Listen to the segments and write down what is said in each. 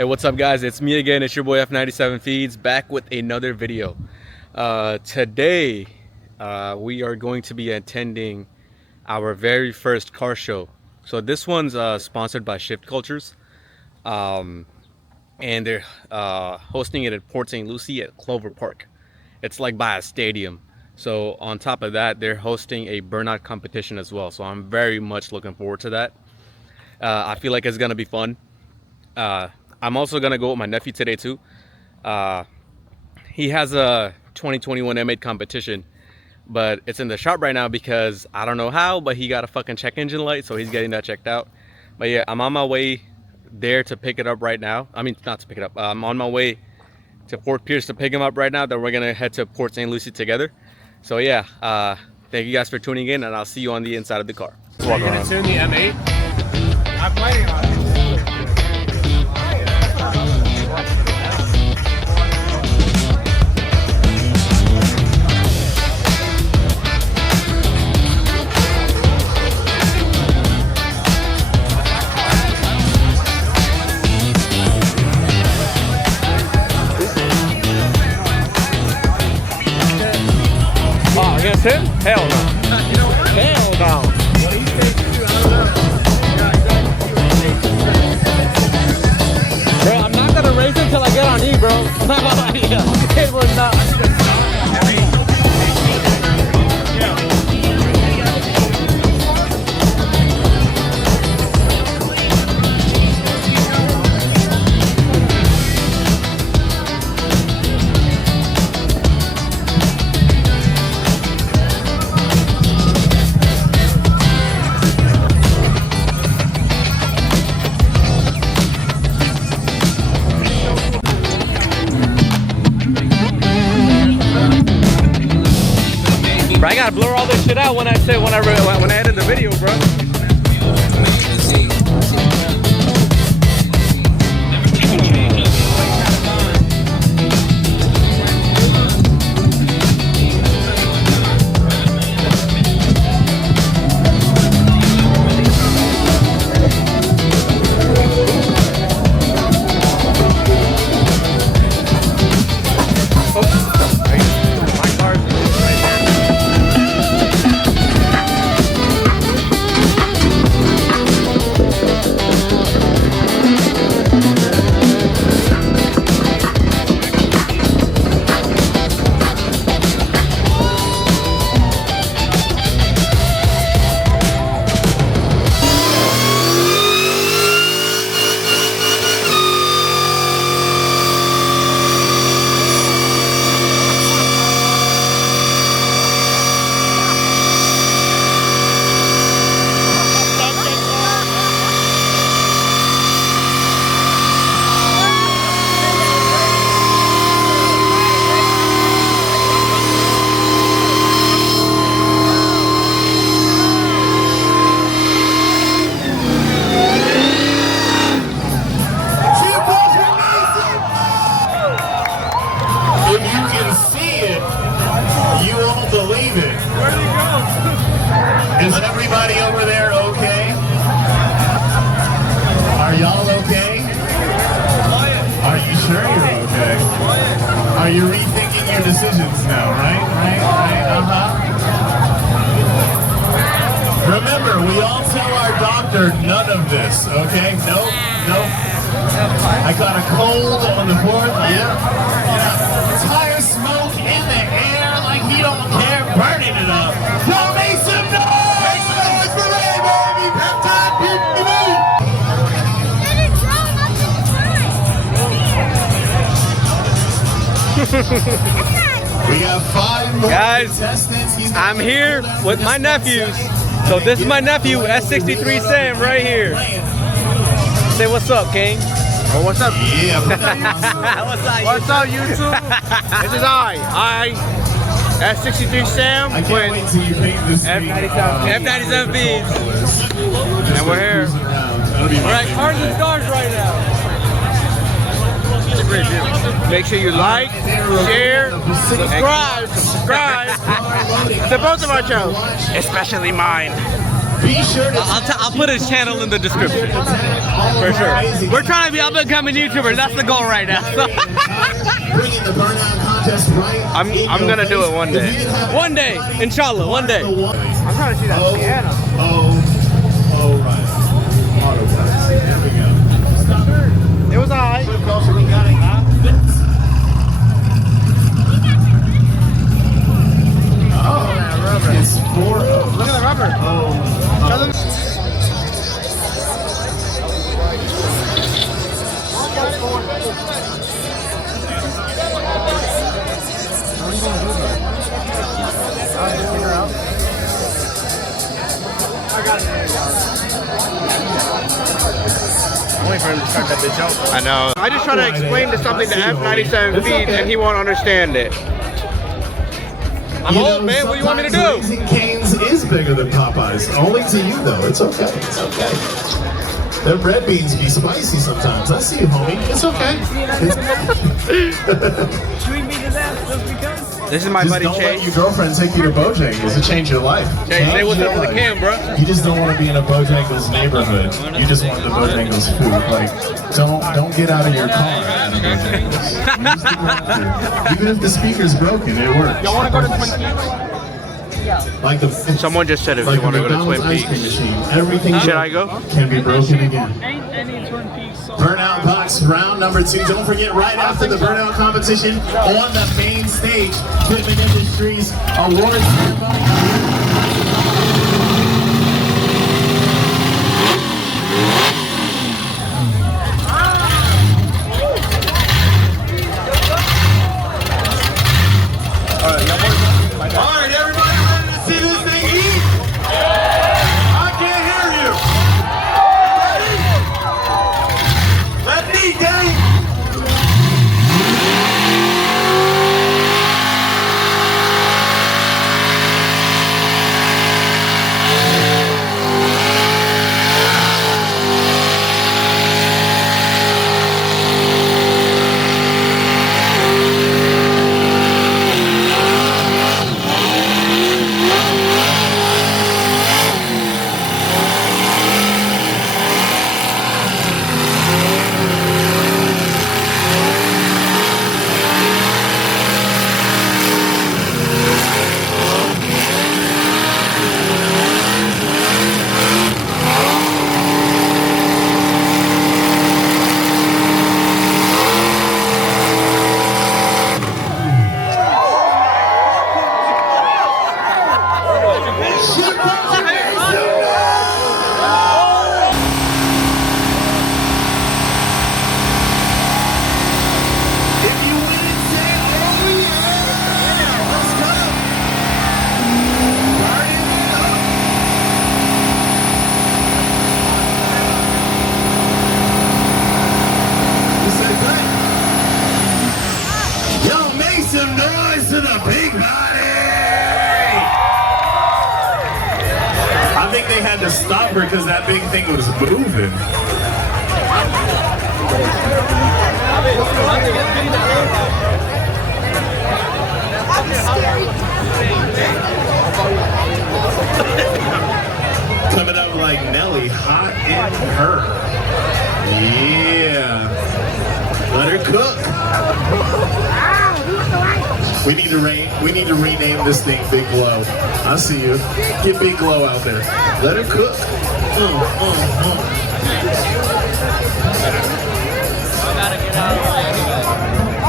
Hey, what's up guys? It's me again. It's your boy F97 Feeds back with another video. Today we are going to be attending our very first car show. So this one's sponsored by Shift Cultures, and they're hosting it at Port St. Lucie at Clover Park. It's like by a stadium. So on top of that, they're hosting a burnout competition as well. So I'm very much looking forward to that. I feel like it's gonna be fun. I'm also gonna go with my nephew today too. He has a 2021 M8 competition, but it's in the shop right now because I don't know how, but he got a fucking check engine light, so he's getting that checked out. But yeah, I'm on my way there to pick it up right now. I mean, not to pick it up. I'm on my way to Fort Pierce to pick him up right now. Then we're gonna head to Port St. Lucie together. So yeah, thank you guys for tuning in, and I'll see you on the inside of the car. You're gonna tune the M8? I'm waiting on it. Against him? Hell no. Hell no. Bro, I'm not gonna race until I get on E, bro. It was not. I gotta blur all this shit out when I edit the video, bro. Is everybody over there okay? Are y'all okay? Are you sure you're okay? Are you rethinking your decisions now, right? Remember, we all tell our doctor none of this, okay? Nope. I got a cold on the 4th, yeah. Tire smoke in the air like he don't care, burning it up. Y'all make some noise! We got 5 more guys. I'm here with my nephews. So this is my nephew, S63 Sam, right here. Say what's up, King. Oh, what's up? Yeah. What's up, YouTube? This is I S63 Sam I can't wait till you paint this F97 Feeds. And we're here. We're at Cars and Stars right now. Make sure you like, share, subscribe to both of our channels, especially mine. Be sure to I'll put his channel in the description. for sure. We're trying to be up and coming YouTubers. That's the goal right now. So. Bringing the burnout contest right. I'm gonna do it one day. One day, inshallah, one day. I'm trying to see that piano. Right. Autopilot. There we go. Stop. It was alright. We got it. Oh, it's 4. Look at the rubber. I'm waiting for him to start that bitch out. I know. I just try to explain to something to F97 feeds and he won't understand it. I'm old, man. What do you want me to do? Raising Cane's is bigger than Popeyes. Only to you, though. It's okay. It's okay. The red beans be spicy sometimes. I see you, homie. It's okay. Treat me to that just because. This is my Just buddy don't let Chase. your girlfriend take you to Bojangles. It change your life. Chase, say what's up to the cam, bro. You just don't want to be in a Bojangles neighborhood. You just want the Bojangles food. Like, don't get out of your car at a Bojangles. You just don't have to. Even if the speaker's broken, it works. Y'all want to go to Twin Peaks? Like the Someone just said if like you want to the go to Twin McDonald's ice cream Peaks. machine, everything Should I go? can be broken again. Ain't any Twin Peaks. Burnout Box round number 2. Don't forget, right after the burnout competition, on the main stage, Equipment Industries Awards ceremony. Alright, everybody ready to see this thing eat? I can't hear you. Let's eat, gang. They had to stop her because that big thing was moving. Coming up like Nelly, hot in her. Yeah. Let her cook. We need to rename this thing Big Glow. I see you. Get Big Glow out there. Let her cook.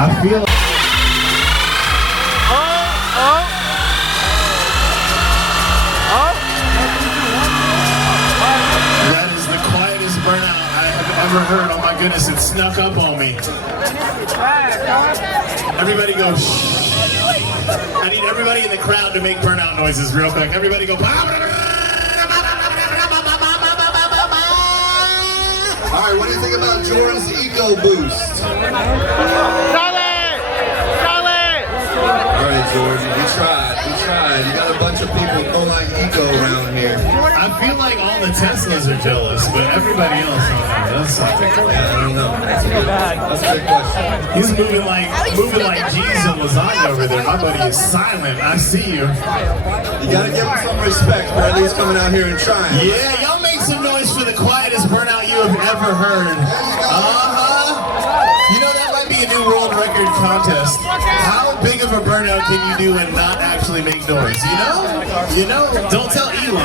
I feel like that is the quietest burnout I have ever heard. Oh my goodness, it snuck up on me. Everybody go shh. I need everybody in the crowd to make burnout noises real quick. Everybody go. Alright, what do you think about Jordan's Eco Boost? Solid! Solid! Alright, Jordan, we tried. tried. You got a bunch of people who don't like eco around here. I feel like all the Teslas are jealous, but everybody else, I don't know. That's a good question. he's moving like G's and lasagna over there. My buddy is silent. I see you. You gotta give him some respect for at least coming out here and trying. Yeah, y'all make some noise for the quietest burnout you have ever heard. You know, that might be a new world record contest. How big of a burnout can you do and not actually make noise? You know? Don't tell Elon.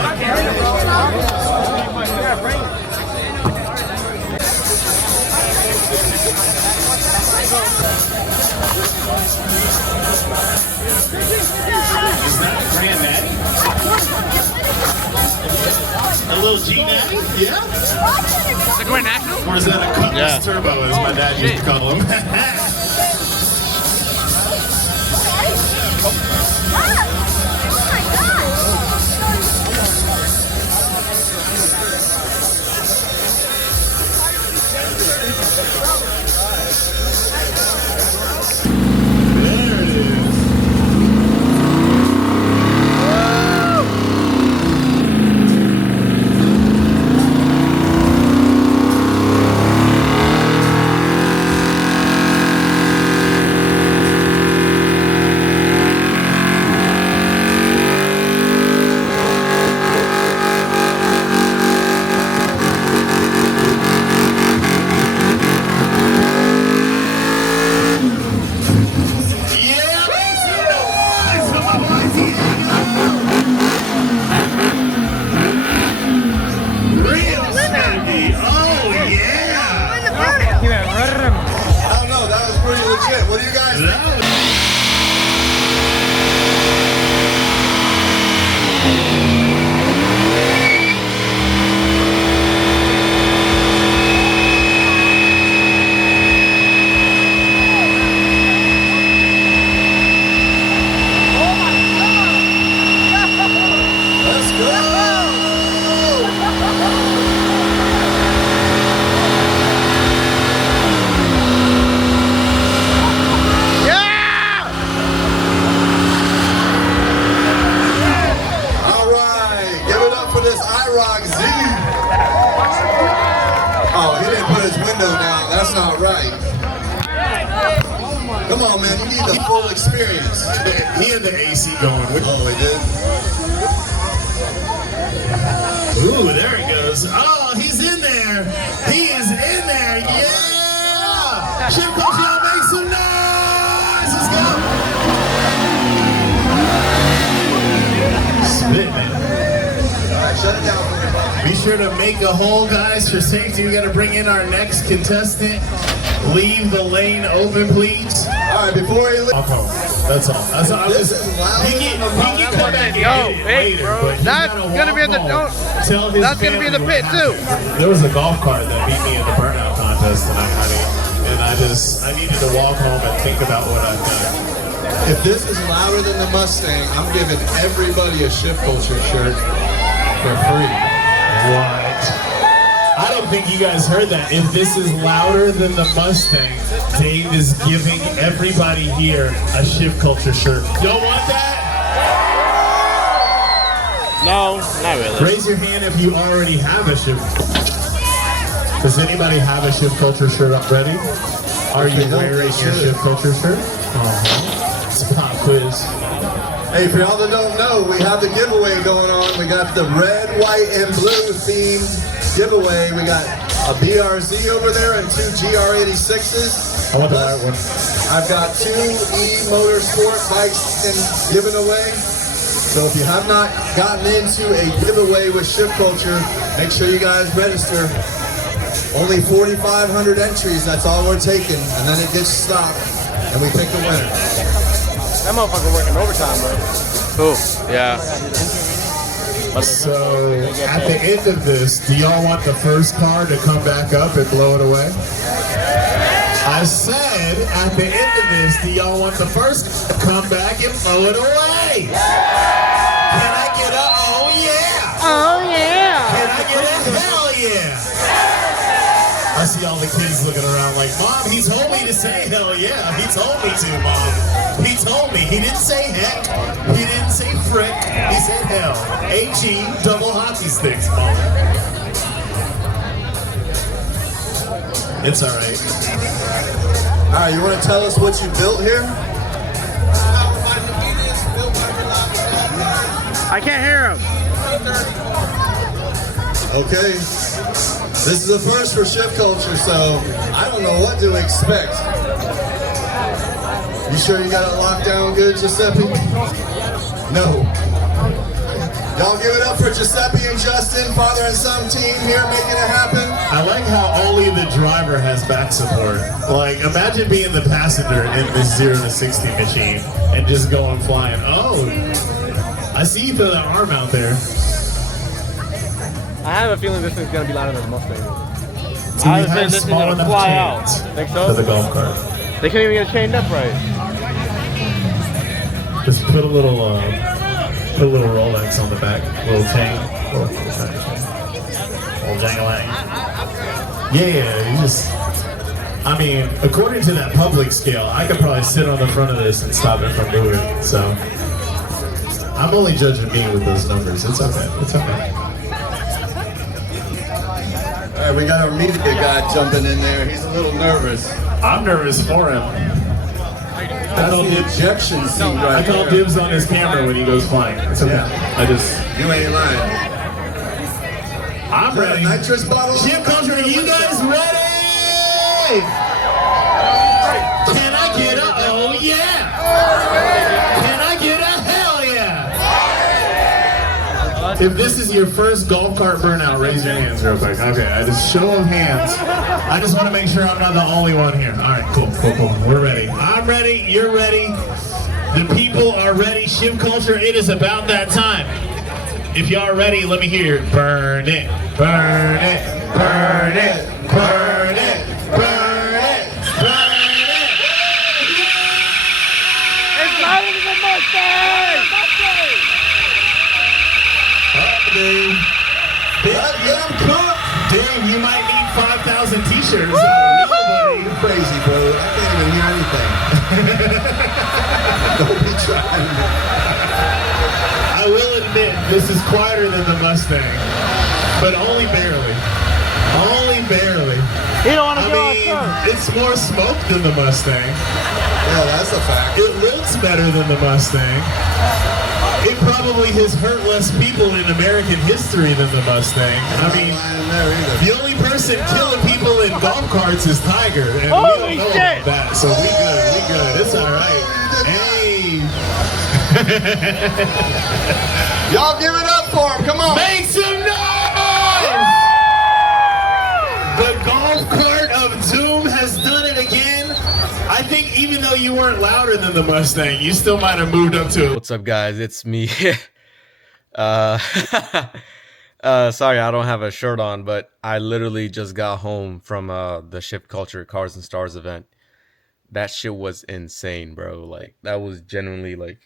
Is that a granddaddy? A little G-daddy? Yeah? The Grand National? Or is that a Cutlass Turbo, as my dad used to call him? There it is. I don't know, that was pretty legit. What do you guys think? Let's go! All right, give it up for this IROC Z. Oh, he didn't put his window down. That's not right. Come on, man. You need the full experience. He had the AC going. Oh, he did? Ooh, there he goes. Oh, he's in there. He is in there. Yeah! Chip Coach, y'all make some noise. Let's go. Spit, man. All right, shut it down for me. Be sure to make a hole, guys, for safety. We got to bring in our next contestant. Leave the lane open, please. All right, before he leaves. Off home. That's all. That's all. This is loud. He can come back and edit it later, but you That's gotta gonna be in the walk don't. home, tell his That's gonna be in the family pit, what too. happened. There was a golf cart that beat me in the burnout contest tonight, honey, and I needed to walk home and think about what I've done. If this is louder than the Mustang, I'm giving everybody a Shift Culture shirt for free. What? I don't think you guys heard that. If this is louder than the Mustang, Dave is giving everybody here a Shift Culture shirt. Don't want that? No, not really. Raise your hand if you already have a Shift. Does anybody have a Shift Culture shirt already? Are you wearing your Shift Culture shirt? It's a pop quiz. Hey, for y'all that don't know, we have the giveaway going on. We got the red, white, and blue themed giveaway. We got a BRZ over there and 2 GR86s. I want the white one. I've got 2 e-motorsport bikes given away. So if you have not gotten into a giveaway with Shift Culture, make sure you guys register. Only 4,500 entries, that's all we're taking, and then it gets stopped, and we pick the winner. That motherfucker working overtime, bro. Cool. Yeah. So, at the end of this, do y'all want the first car to come back up and blow it away? I said, at the end of this, do y'all want the first to come back and blow it away? Can I get a oh yeah? Oh yeah. Can I get a hell yeah? I see all the kids looking around like, Mom, he told me to say hell yeah. He told me to, Mom. He told me. He didn't say heck. He didn't say frick. He said hell. H-E, double hockey sticks, Mom. It's all right. All right, you want to tell us what you built here? I can't hear him. Okay. This is a first for Shift Culture, so I don't know what to expect. You sure you got it locked down good, Giuseppe? No. Y'all give it up for Giuseppe and Justin, father and son team here making it happen. I like how only the driver has back support. Like, imagine being the passenger in this 0 to 60 machine and just going flying. Oh, I see you throw that arm out there. I have a feeling this thing's gonna be louder than the Mustang. So we have small enough chains Think for so? the golf cart. They can't even get chained up right. Just put a little Rolex on the back, little chain, little jangling. Yeah, you just. I mean, according to that public scale, I could probably sit on the front of this and stop it from moving. So I'm only judging me with those numbers. It's okay. It's okay. All right, we got our media guy jumping in there. He's a little nervous. I'm nervous for him. That's the ejection seat I right call there. dibs on his camera when he goes flying. It's okay. Yeah. I just. You ain't lying. I'm ready. Nitrous bottle. Shift Culture, are you guys ready? Can I get a oh yeah? Can I get a hell yeah? If this is your first golf cart burnout, raise your hands real quick. Okay, I just show of hands. I just want to make sure I'm not the only one here. All right, cool. We're ready. I'm ready. You're ready. The people are ready. Shift Culture, it is about that time. If y'all are ready, let me hear it. Burn it, burn it, burn it, burn it, burn it, burn it. It's louder than the Mustang! Dave. Let them cook. Dave, you might need 5,000 t-shirts. You're crazy, bro. I can't even hear anything. Don't be trying. I will admit, this is quieter than the Mustang, but only barely. Only barely. He don't want to I go mean, outside. it's more smoke than the Mustang. Yeah, that's a fact. It looks better than the Mustang. It probably has hurt less people in American history than the Mustang. I mean, the only person killing people in golf carts is Tiger, and Holy we don't know shit. about that, so we good. It's all right. Hey, Y'all give it up for him. Come on. make some noise! The golf cart of doom has done it again. I think even though you weren't louder than the Mustang, you still might have moved up to it. What's up, guys? It's me. uh, sorry, I don't have a shirt on, but I literally just got home from the Shift Culture Cars and Stars event. That shit was insane, bro. Like, that was genuinely like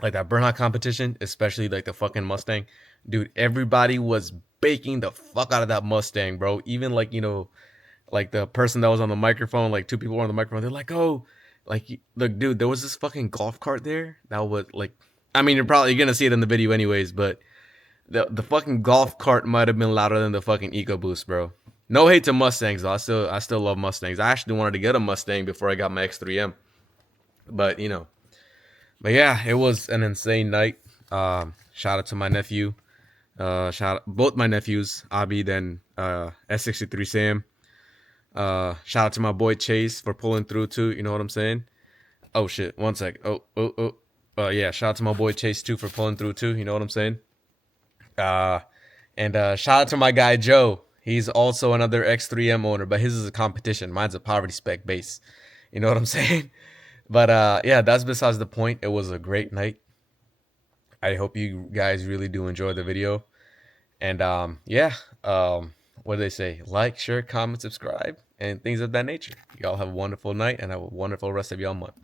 that burnout competition, especially like the fucking Mustang. Dude, everybody was baking the fuck out of that Mustang, bro. Even like, you know, like the person that was on the microphone, like 2 people were on the microphone. They're like, oh, like, look, dude, there was this fucking golf cart there that was like, I mean, you're gonna see it in the video anyways, but the fucking golf cart might have been louder than the fucking EcoBoost, bro. No hate to Mustangs though. I still love Mustangs. I actually wanted to get a Mustang before I got my X3M, but you know, but yeah, it was an insane night. Shout out to my nephew. Shout out both my nephews, Abid and S63 Sam. Shout out to my boy Chase for pulling through too. You know what I'm saying? Oh shit! One sec. Yeah. Shout out to my boy Chase too for pulling through too. You know what I'm saying? And shout out to my guy Joe. He's also another X3M owner, but his is a competition. Mine's a poverty spec base. You know what I'm saying? But yeah, that's besides the point. It was a great night. I hope you guys really do enjoy the video. And yeah, what do they say? Like, share, comment, subscribe, and things of that nature. Y'all have a wonderful night and have a wonderful rest of y'all month.